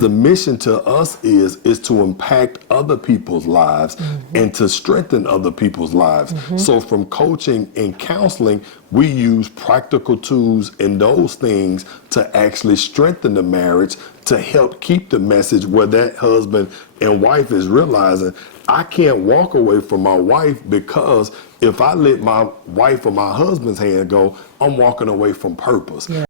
The mission to us is to impact other people's lives and to strengthen other people's lives. So from coaching and counseling, we use practical tools and those things to actually strengthen the marriage, to help keep the message where that husband and wife is realizing, I can't walk away from my wife, because if I let my wife or my husband's hand go, I'm walking away from purpose. Yeah.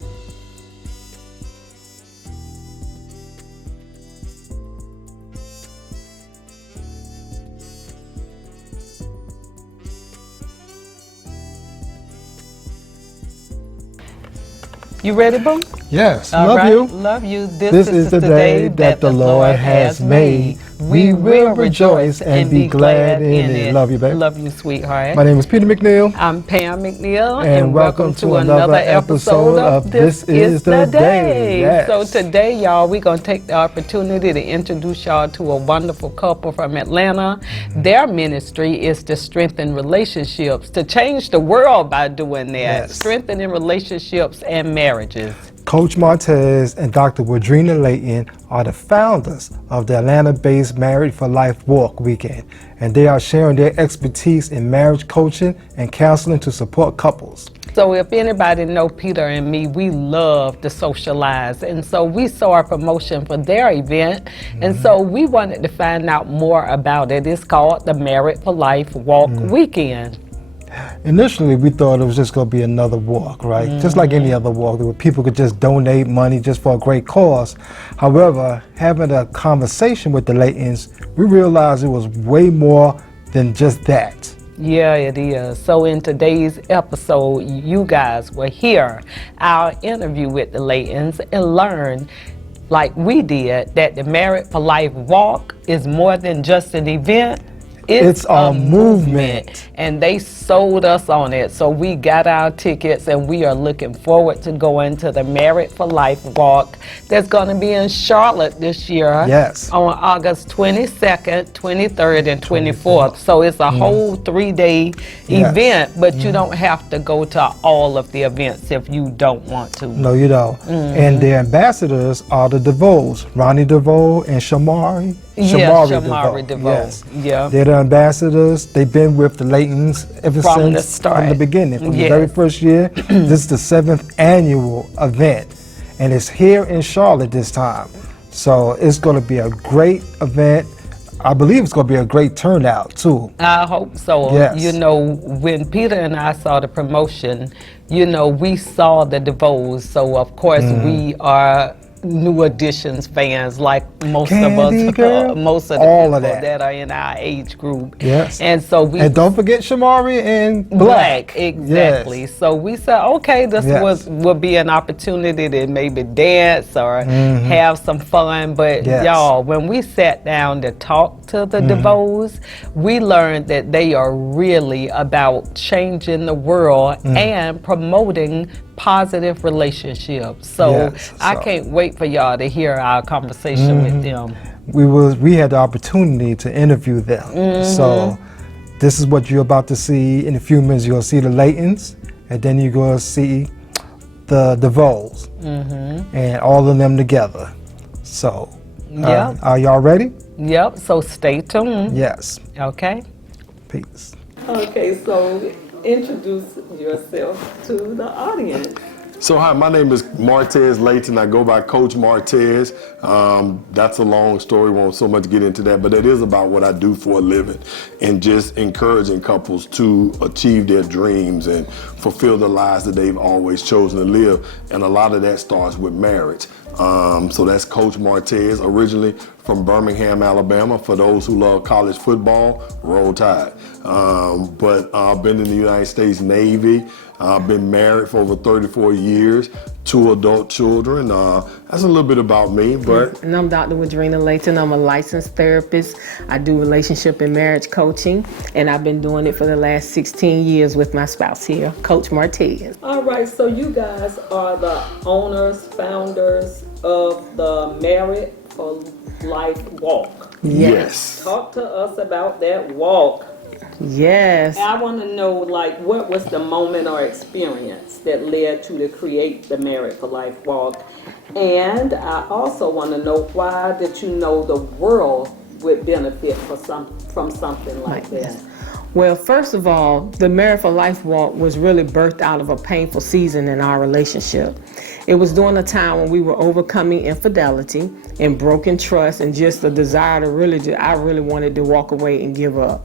You ready, Boo? Yes, All love right. you. Love you. This is the day that the Lord has made. We will rejoice and be glad in it. Love you, babe. Love you, sweetheart. My name is Peter McNeil. I'm Pam McNeil, and welcome to another episode of This Is the Day. Yes. So today, y'all, we're going to take the opportunity to introduce y'all to a wonderful couple from Atlanta. Their ministry is to strengthen relationships, to change the world by doing that, Yes. strengthening relationships and marriages. Coach Martez and Dr. Woodrina Layton are the founders of the Atlanta-based Married for Life Walk Weekend, and they are sharing their expertise in marriage coaching and counseling to support couples. So if anybody know Peter and me, we love to socialize, and so we saw a promotion for their event, and so we wanted to find out more about it. It's called the Married for Life Walk Weekend. Initially, we thought it was just going to be another walk, right? Just like any other walk, where people could just donate money just for a great cause. However, having a conversation with the Laytons, we realized it was way more than just that. Yeah, it is. So in today's episode, you guys will hear our interview with the Laytons and learn, like we did, that the Married for Life Walk is more than just an event. It's a movement. And they sold us on it. So we got our tickets and we are looking forward to going to the Married for Life Walk that's going to be in Charlotte this year. Yes. On August 22nd, 23rd, and 24th. So it's a whole 3-day event, but you don't have to go to all of the events if you don't want to. No, you don't. And their ambassadors are the DeVoes, Ronnie DeVoe and Shamari. Shamari DeVoe. Yes. Yeah. They're the ambassadors. They've been with the Laytons ever From the since, start. from the beginning, from the Yes. very first year. This is the 7th annual event, and it's here in Charlotte this time. So it's going to be a great event. I believe it's going to be a great turnout too. I hope so. Yes. You know, when Peter and I saw the promotion, you know, we saw the DeVoes. So of course we are New Editions fans, like most Candy of us, Girl, most of the all people of that. are in our age group. Yes. And so we And don't forget Shamari and Black. exactly. Yes. So we said, okay, this Yes. would be an opportunity to maybe dance or have some fun. But Yes. y'all, when we sat down to talk to the DeVoes, we learned that they are really about changing the world and promoting positive relationships. So Yes. I can't wait for y'all to hear our conversation with them. We had the opportunity to interview them. So this is what you're about to see in a few minutes. You're going to see the Laytons, and then you're going to see the DeVoes, and all of them together. So Yeah. are y'all ready? Yep, so stay tuned. Yes. Okay. Peace. Okay, so introduce yourself to the audience. So hi, my name is Martez Layton. I go by Coach Martez. That's a long story, won't so much get into that, but it is about what I do for a living and just encouraging couples to achieve their dreams and fulfill the lives that they've always chosen to live. And a lot of that starts with marriage. So that's Coach Martez, originally from Birmingham, Alabama. For those who love college football, Roll Tide. But I've been in the United States Navy. I've been married for over 34 years, 2 adult children. That's a little bit about me, but... And I'm Dr. Woodrina Layton. I'm a licensed therapist. I do relationship and marriage coaching, and I've been doing it for the last 16 years with my spouse here, Coach Martez. All right, so you guys are the owners, founders of the Married for Life Walk. Yes. Talk to us about that walk. Yes. I want to know, like, what was the moment or experience that led to create the Married for Life walk? And I also want to know, why did you know the world would benefit from something like that? Well, first of all, the Married for Life walk was really birthed out of a painful season in our relationship. It was during a time when we were overcoming infidelity and broken trust and just the desire to I really wanted to walk away and give up.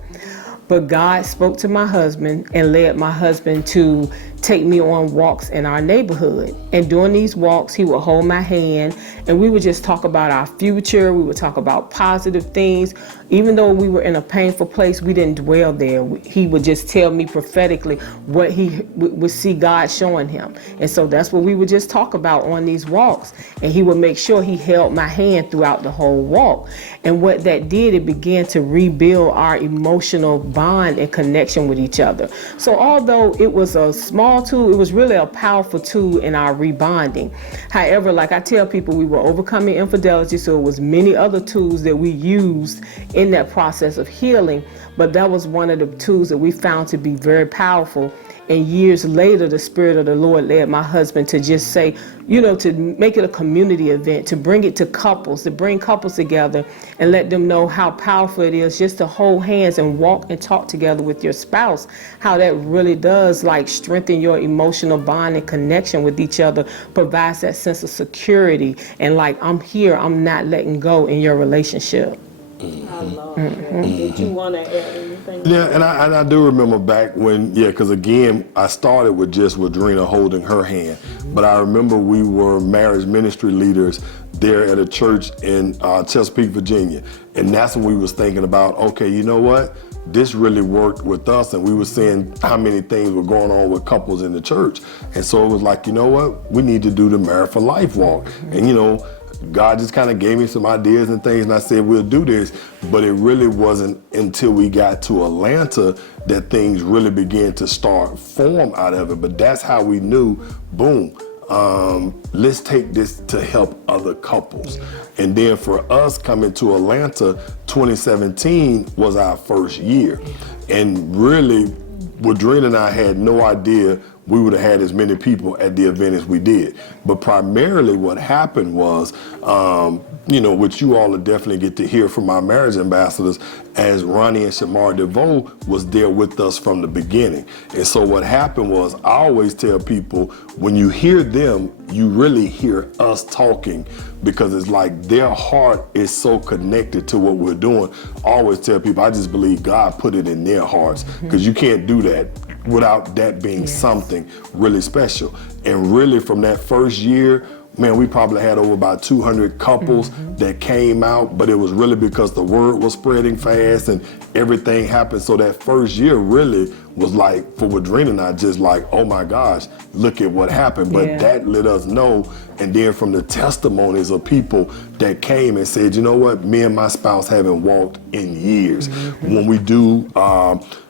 But God spoke to my husband and led my husband to take me on walks in our neighborhood. And during these walks, he would hold my hand and we would just talk about our future. We would talk about positive things. Even though we were in a painful place, we didn't dwell there. He would just tell me prophetically what he would see God showing him. And so that's what we would just talk about on these walks. And he would make sure he held my hand throughout the whole walk. And what that did, it began to rebuild our emotional bond and connection with each other. So although it was a small tool, it was really a powerful tool in our rebonding. However, like I tell people, we were overcoming infidelity, so it was many other tools that we used in that process of healing, but that was one of the tools that we found to be very powerful. And years later, the Spirit of the Lord led my husband to just say, to make it a community event, to bring it to couples, to bring couples together and let them know how powerful it is just to hold hands and walk and talk together with your spouse, how that really does strengthen your emotional bond and connection with each other, provides that sense of security and I'm here, I'm not letting go in your relationship. I love that. Did you want to add anything? Yeah, and I do remember back when, because again, I started with just Woodrina holding her hand, but I remember we were marriage ministry leaders there at a church in Chesapeake, Virginia, and that's when we was thinking about, okay, you know what? This really worked with us, and we were seeing how many things were going on with couples in the church, and so it was like, you know what? We need to do the Married for Life walk, and God just kind of gave me some ideas and things, and I said, we'll do this. But it really wasn't until we got to Atlanta that things really began to start form out of it. But that's how we knew, boom, let's take this to help other couples. And then for us coming to Atlanta, 2017 was our first year. And really, Woodrina and I had no idea we would have had as many people at the event as we did. But primarily what happened was, which you all will definitely get to hear from our marriage ambassadors, as Ronnie and Shamar DeVoe was there with us from the beginning. And so what happened was, I always tell people, when you hear them, you really hear us talking, because it's like their heart is so connected to what we're doing. I always tell people, I just believe God put it in their hearts, because you can't do that without that being something really special. And really from that first year, man, we probably had over about 200 couples that came out, but it was really because the word was spreading fast and everything happened. So that first year really was for Woodrina and I, just oh my gosh, look at what happened. But that let us know. And then from the testimonies of people that came and said, you know what, me and my spouse haven't walked in years. When we do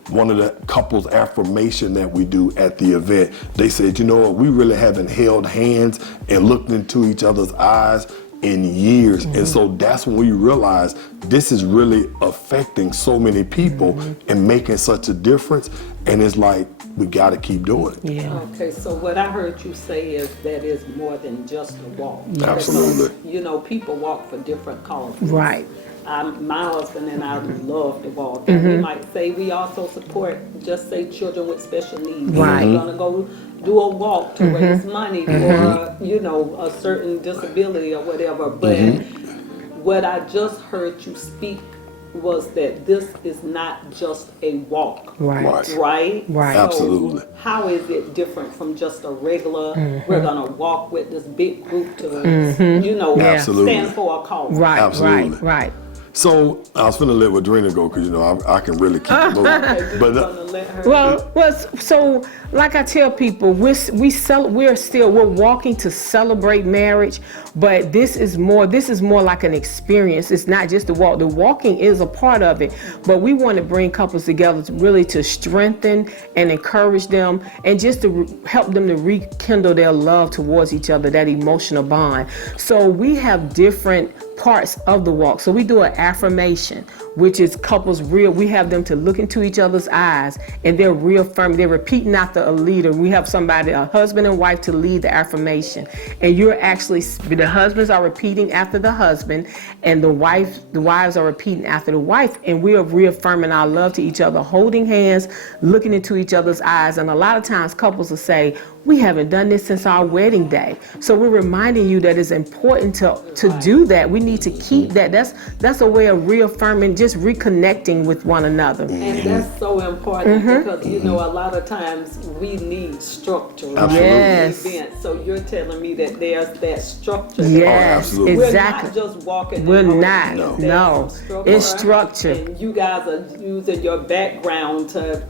one of the couples affirmation that we do at the event, they said, you know what, we really haven't held hands and looked into each other's eyes in years. And so that's when we realized this is really affecting so many people and making such a difference. And it's we got to keep doing it. Yeah. Okay, so what I heard you say is that it's more than just a walk. Absolutely. Because, people walk for different causes. Right. My husband and I love to walk. And we might say we also support, just say, children with special needs. Right. We're going to go do a walk to raise money for, a certain disability or whatever. But what I just heard you speak was that this is not just a walk. Right. Right? Right. So Absolutely. how is it different from just a regular, we're going to walk with this big group to, Absolutely. stand for a cause? Right. Absolutely. Right. So I was finna let Woodrina go, because I can really keep it moving. Okay, But let her Well, so like I tell people, we're walking to celebrate marriage, but this is more like an experience. It's not just the walk. The walking is a part of it, but we want to bring couples together to strengthen and encourage them, and just to help them to rekindle their love towards each other, that emotional bond. So we have different parts of the walk. So we do an affirmation. which is couples we have them to look into each other's eyes, and they're reaffirming, they're repeating after a leader. We have somebody, a husband and wife, to lead the affirmation, and you're actually, the husbands are repeating after the husband, and the wives are repeating after the wife, and we are reaffirming our love to each other, holding hands, looking into each other's eyes. And a lot of times couples will say, we haven't done this since our wedding day. So we're reminding you that it's important to do that. We need to keep that. That's a way of reaffirming, just reconnecting with one another. And that's so important because, you know, a lot of times we need structure. Yes. Events. So you're telling me that there's that structure. Yes, absolutely. exactly. We're not just walking. We're and not. holding. No. It's structure. And you guys are using your background to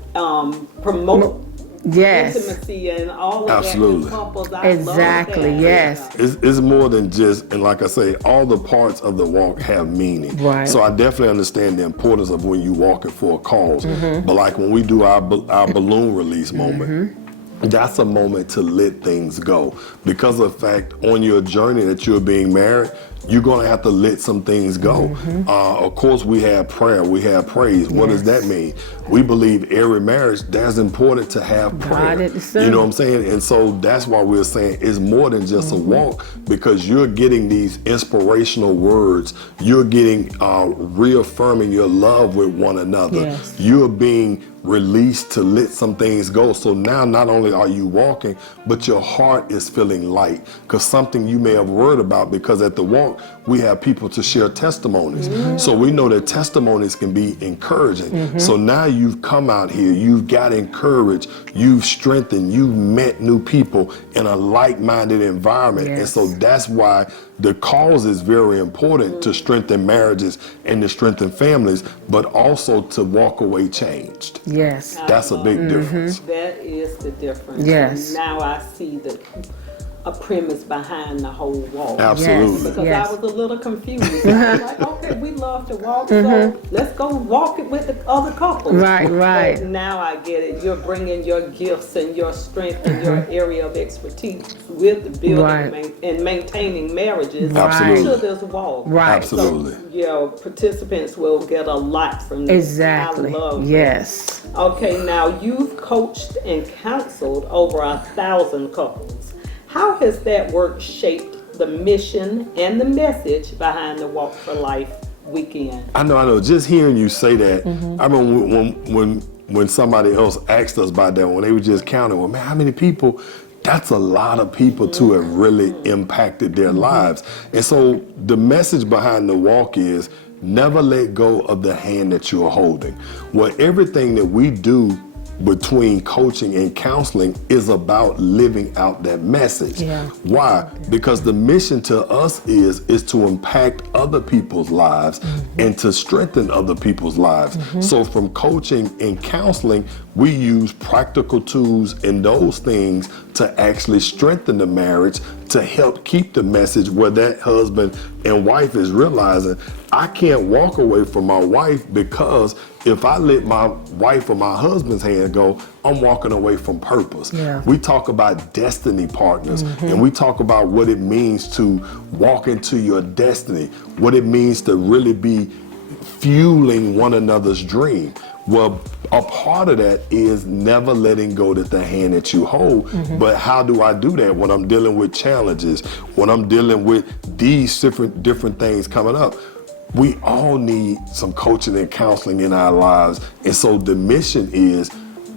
promote Yes. intimacy and all of Absolutely. that in couples. I Exactly, love that. yes. It's more than just, and like I say, all the parts of the walk have meaning. Right. So I definitely understand the importance of when you walking for a cause. But like when we do our balloon release moment, that's a moment to let things go. Because of the fact, on your journey that you're being married, you're going to have to let some things go. Of course, we have prayer, we have praise. What does that mean? We believe every marriage, that's important to have prayer. at the center. You know what I'm saying? And so that's why we're saying it's more than just a walk, because you're getting these inspirational words. You're getting reaffirming your love with one another. Yes. You're being released to let some things go. So now not only are you walking, but your heart is feeling light, because something you may have worried about, because at the walk we have people to share testimonies. So we know that testimonies can be encouraging. So now you've come out here, you've got encouraged, you've strengthened, you've met new people in a like-minded environment. And so that's why the cause is very important, to strengthen marriages and to strengthen families, but also to walk away changed. Yes. That's a big difference. That is the difference. Yes. And now I see a premise behind the whole walk. Absolutely. Because Yes. I was a little confused. I was like, okay, we love to walk, so let's go walk it with the other couples. Right, right. But now I get it. You're bringing your gifts and your strength and your area of expertise with the building Right. and maintaining marriages Absolutely. to this walk. Right. Absolutely. So, your participants will get a lot from this. Exactly. I love Yes. it. Okay, now you've coached and counseled over 1,000 couples. How has that work shaped the mission and the message behind the Walk for Life weekend? I know. Just hearing you say that, I remember when somebody else asked us about that, when they were just counting, well, man, how many people? That's a lot of people to have really impacted their lives. And so the message behind the walk is never let go of the hand that you're holding. Well, everything that we do between coaching and counseling is about living out that message. Yeah. Why? Because the mission to us is to impact other people's lives and to strengthen other people's lives. So from coaching and counseling, we use practical tools and those things to actually strengthen the marriage, to help keep the message where that husband and wife is realizing, I can't walk away from my wife, because if I let my wife or my husband's hand go, I'm walking away from purpose. Yeah. We talk about destiny partners, and we talk about what it means to walk into your destiny, what it means to really be fueling one another's dream. Well, a part of that is never letting go of the hand that you hold. But how do I do that when I'm dealing with challenges, when I'm dealing with these different things coming up? We all need some coaching and counseling in our lives. And so the mission is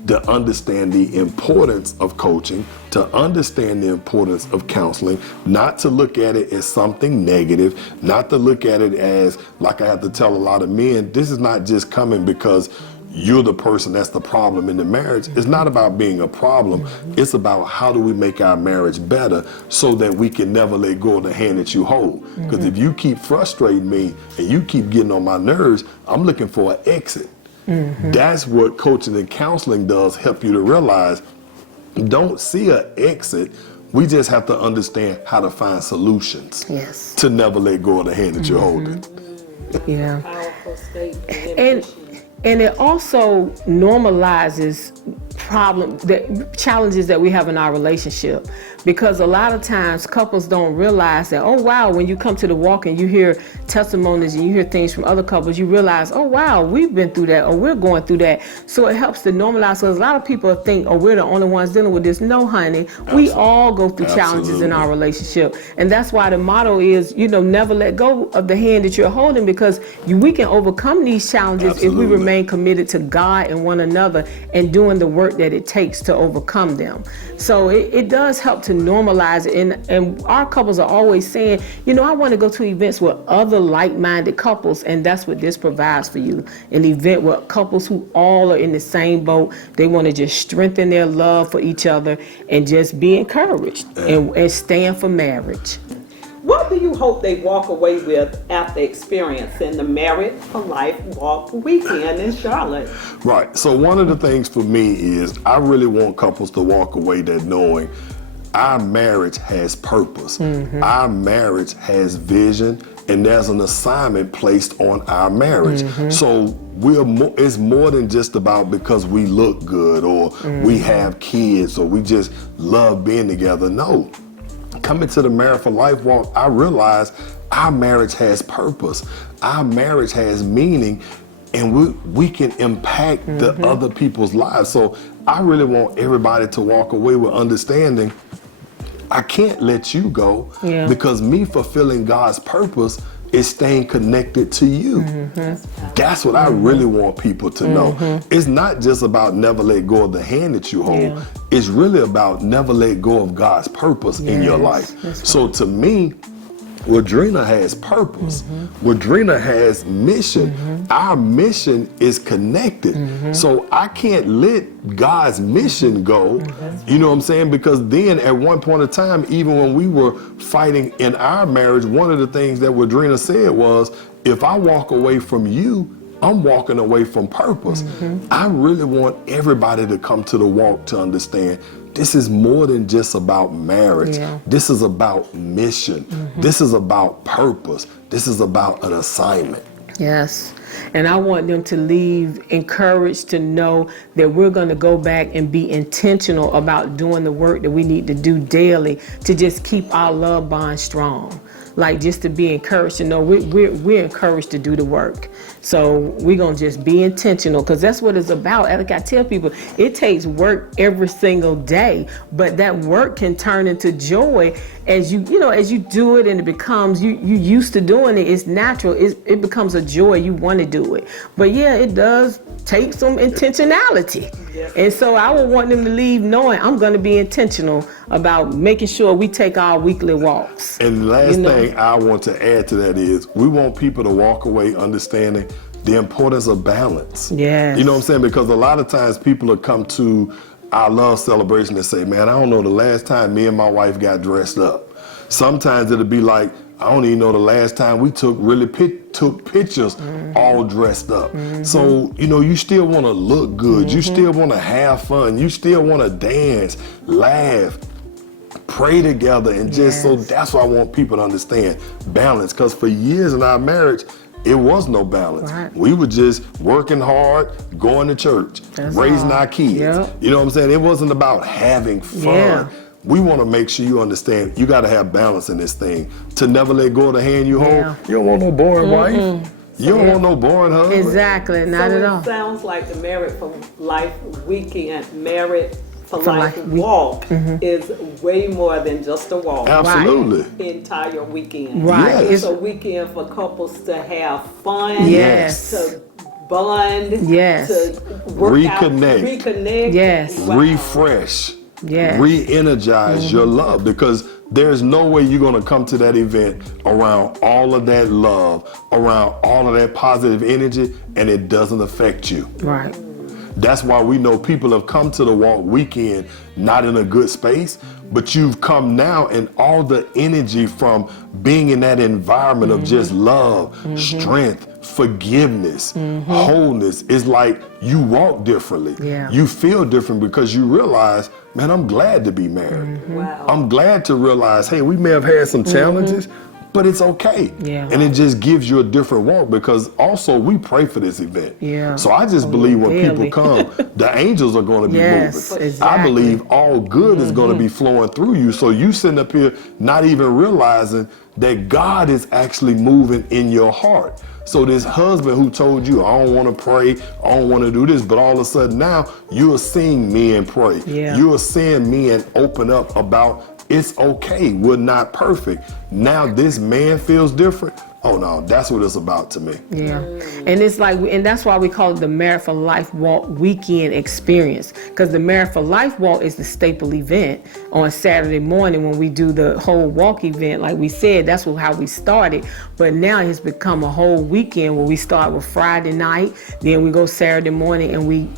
to understand the importance of coaching, to understand the importance of counseling, not to look at it as something negative, not to look at it as, like I have to tell a lot of men, this is not just coming because you're the person that's the problem in the marriage. It's not about being a problem. It's about how do we make our marriage better so that we can never let go of the hand that you hold. Because if you keep frustrating me and you keep getting on my nerves, I'm looking for an exit. That's what coaching and counseling does, help you to realize, don't see an exit. We just have to understand how to find solutions Yes. to never let go of the hand that you're holding. Yeah. Powerful statement. And it also normalizes challenges that we have in our relationship, because a lot of times couples don't realize that, oh wow, when you come to the walk and you hear testimonies and you hear things from other couples, you realize, oh wow, we've been through that, or we're going through that. So it helps to normalize, because a lot of people think, oh, we're the only ones dealing with this. No, honey, we all go through challenges in our relationship. And that's why the motto is, never let go of the hand that you're holding, because we can overcome these challenges if we remain committed to God and one another and doing the work that it takes to overcome them. So it does help to normalize it. And our couples are always saying, I want to go to events with other like-minded couples, and that's what this provides for you. An event with couples who all are in the same boat. They want to just strengthen their love for each other and just be encouraged and stand for marriage. What do you hope they walk away with after experiencing the Married for Life Walk weekend in Charlotte? Right. So one of the things for me is I really want couples to walk away that knowing our marriage has purpose. Our marriage has vision, and there's an assignment placed on our marriage. So it's more than just about because we look good or we have kids or we just love being together. No. Coming to the Married for Life walk, I realized our marriage has purpose. Our marriage has meaning, and we can impact the other people's lives. So I really want everybody to walk away with understanding I can't let you go because me fulfilling God's purpose is staying connected to you. That's what I really want people to know. It's not just about never let go of the hand that you hold. It's really about never let go of God's purpose in your life. So to me, Woodrina has purpose. Woodrina has mission. Our mission is connected. So I can't let God's mission go, you know what I'm saying? Because then at one point in time, even when we were fighting in our marriage, one of the things that Woodrina said was, if I walk away from you, I'm walking away from purpose. I really want everybody to come to the walk to understand this is more than just about marriage. This is about mission. This is about purpose. This is about an assignment. Yes. And I want them to leave encouraged to know that we're going to go back and be intentional about doing the work that we need to do daily to just keep our love bond strong. Like, just to be encouraged to know we're encouraged to do the work. So we're going to just be intentional, because that's what it's about. Like I tell people, it takes work every single day, but that work can turn into joy as you do it, and it becomes, you used to doing it. It's natural. It becomes a joy. You want to do it. But yeah, it does take some intentionality. And so I would want them to leave knowing I'm going to be intentional about making sure we take our weekly walks. And the last thing I want to add to that is we want people to walk away understanding the importance of balance. Yes. You know what I'm saying? Because a lot of times people will come to our love celebration and say, man, I don't know the last time me and my wife got dressed up. Sometimes it'll be like, I don't even know the last time we took pictures all dressed up. So, you still want to look good. You still want to have fun. You still want to dance, laugh, pray together, and just so that's why I want people to understand balance. Because for years in our marriage, it was no balance. We were just working hard, going to church, raising our kids. You know what I'm saying? It wasn't about having fun. We want to make sure you understand you got to have balance in this thing. To never let go of the hand you hold. You don't want no boring wife. You don't want no boring husband. Exactly, not at all. It sounds like the Married for Life weekend, Married for Life walk is way more than just a walk. Absolutely. The entire weekend. Right. It's a weekend for couples to have fun. Yes. To bond. Yes. To work Reconnect. Reconnect. Yes. Wow. Refresh. Yes. Re-energize your love, because there's no way you're going to come to that event around all of that love, around all of that positive energy, and it doesn't affect you. Right. That's why we know people have come to the walk weekend not in a good space, but you've come now, and all the energy from being in that environment of just love, strength, forgiveness, wholeness, is like you walk differently. You feel different because you realize, man, I'm glad to be married. Wow. I'm glad to realize, hey, we may have had some challenges, but it's okay. Yeah. And it just gives you a different walk, because also we pray for this event. Yeah. So I just believe when daily. people come, the angels are going to be Yes, moving. exactly. I believe all good is going to be flowing through you. So you sitting up here not even realizing that God is actually moving in your heart. So this husband who told you, I don't want to pray, I don't want to do this, but all of a sudden now you are seeing men pray. Yeah. You are seeing men open up about it's okay, we're not perfect. Now this man feels different. Oh no, that's what it's about to me. Yeah, and it's like, and that's why we call it the Married for Life Walk Weekend Experience, because the Married for Life Walk is the staple event on Saturday morning when we do the whole walk event. Like we said, that's how we started, but now it's become a whole weekend where we start with Friday night, then we go Saturday morning,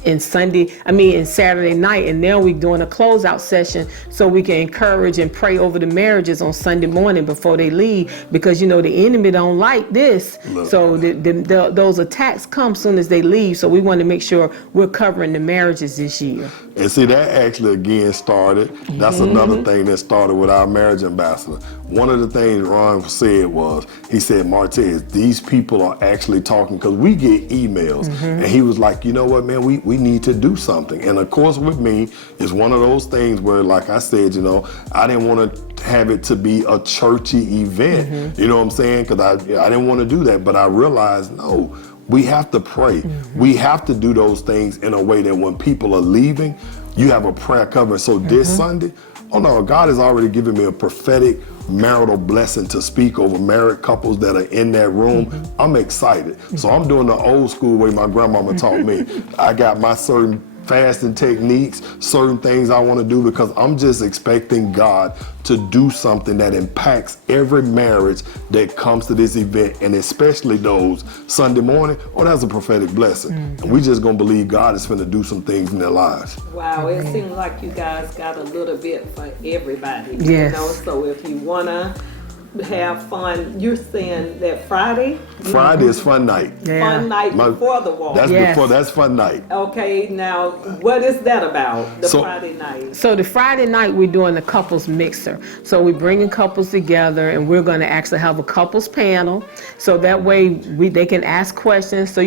and Saturday night, and now we're doing a closeout session so we can encourage and pray over the marriages on Sunday morning before they leave, because the enemy don't like this. Look. So those attacks come soon as they leave. So we want to make sure we're covering the marriages this year. And see, that actually again started, that's another thing that started with our marriage ambassador. One of the things Ron said was, he said, Martez, these people are actually talking, because we get emails. And he was like, you know what, man, we need to do something. And of course with me, it's one of those things where, like I said, I didn't want to have it to be a churchy event. You know what I'm saying? Because I didn't want to do that, but I realized, no, we have to pray. We have to do those things in a way that when people are leaving, you have a prayer covering. So this Sunday, oh no, God has already given me a prophetic marital blessing to speak over married couples that are in that room. I'm excited. So I'm doing the old school way my grandmama taught me. I got my certain fasting techniques, certain things I want to do, because I'm just expecting God to do something that impacts every marriage that comes to this event, and especially those Sunday morning. Oh, that's a prophetic blessing. And we just gonna believe God is finna do some things in their lives. Wow, it seems like you guys got a little bit for everybody. Yes. So if you wanna have fun, you're saying that Friday is fun night. fun night before the walk. That's fun night. Okay, now what is that about, the Friday night? So the Friday night, we're doing the couples mixer. So we're bringing couples together, and we're going to actually have a couples panel. So that way they can ask questions. So,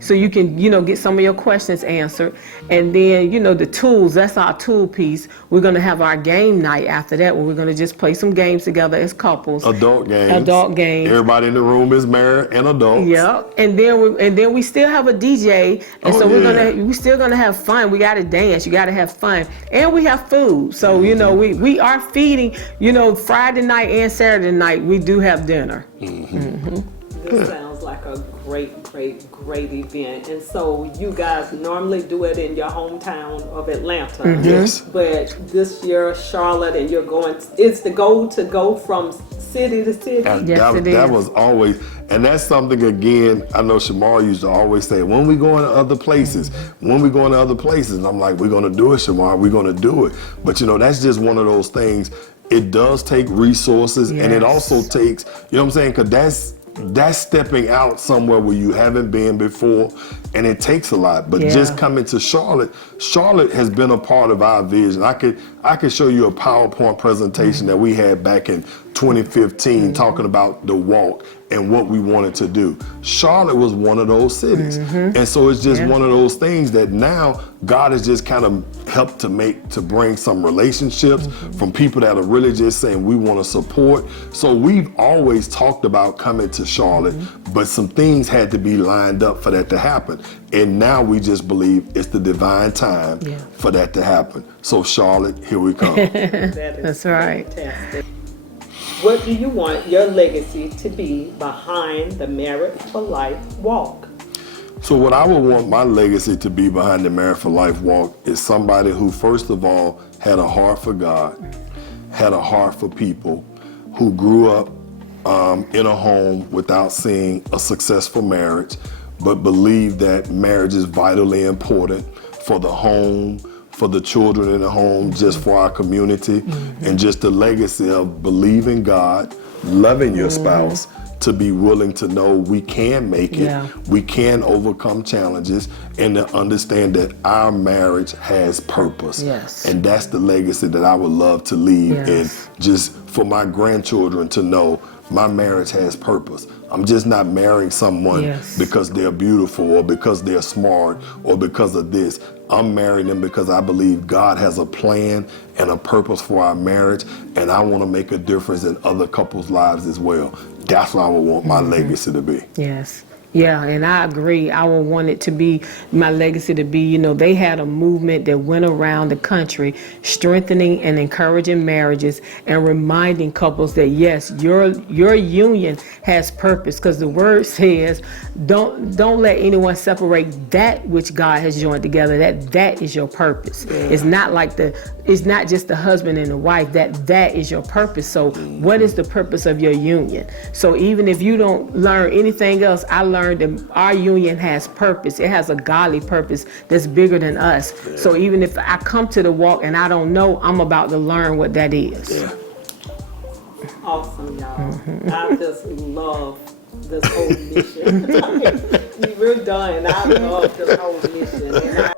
so you can, get some of your questions answered. And then, the tools, that's our tool piece. We're going to have our game night after that, where we're going to just play some games together as couples. Adult games. Everybody in the room is married and adults. Yeah, and then we still have a DJ, and we're still gonna have fun. We gotta dance. You gotta have fun, and we have food. So we are feeding. Friday night and Saturday night we do have dinner. This sounds like a great event. And so you guys normally do it in your hometown of Atlanta. Yes. But this year, Charlotte, and you're going, it's the goal to go from city to city. That was always, and that's something, again, I know Shamar used to always say, when we going to other places, and I'm like, we're going to do it, Shamar, we're going to do it. But that's just one of those things. It does take resources, and it also takes, you know what I'm saying, because that's stepping out somewhere where you haven't been before, and it takes a lot. But just coming to Charlotte has been a part of our vision. I could show you a PowerPoint presentation that we had back in 2015 talking about the walk and what we wanted to do. Charlotte was one of those cities. And so it's just one of those things that now God has just kind of helped to bring some relationships from people that are really just saying we want to support. So we've always talked about coming to Charlotte, but some things had to be lined up for that to happen. And now we just believe it's the divine time for that to happen. So Charlotte, here we come. That's right. Fantastic. What do you want your legacy to be behind the Married for Life walk? So what I would want my legacy to be behind the Married for Life walk is somebody who, first of all, had a heart for God, had a heart for people, who grew up in a home without seeing a successful marriage, but believed that marriage is vitally important for the home, for the children in the home, just for our community, and just the legacy of believing God, loving your spouse, to be willing to know we can make it, we can overcome challenges, and to understand that our marriage has purpose. And that's the legacy that I would love to leave, and just for my grandchildren to know my marriage has purpose. I'm just not marrying someone Yes. because they're beautiful or because they're smart or because of this. I'm marrying them because I believe God has a plan and a purpose for our marriage, and I want to make a difference in other couples' lives as well. That's what I would want my legacy to be. Yes. Yeah, and I agree. I would want it to be, my legacy to be, you know, they had a movement that went around the country strengthening and encouraging marriages and reminding couples that, yes, your union has purpose, because the word says, don't let anyone separate that which God has joined together. That is your purpose. It's not just the husband and the wife. That is your purpose. So what is the purpose of your union? So even if you don't learn anything else, I learned that our union has purpose. It has a godly purpose that's bigger than us. So even if I come to the walk and I don't know, I'm about to learn what that is. Yeah. Awesome, y'all. I just love this whole mission. We're done. I love this whole mission. And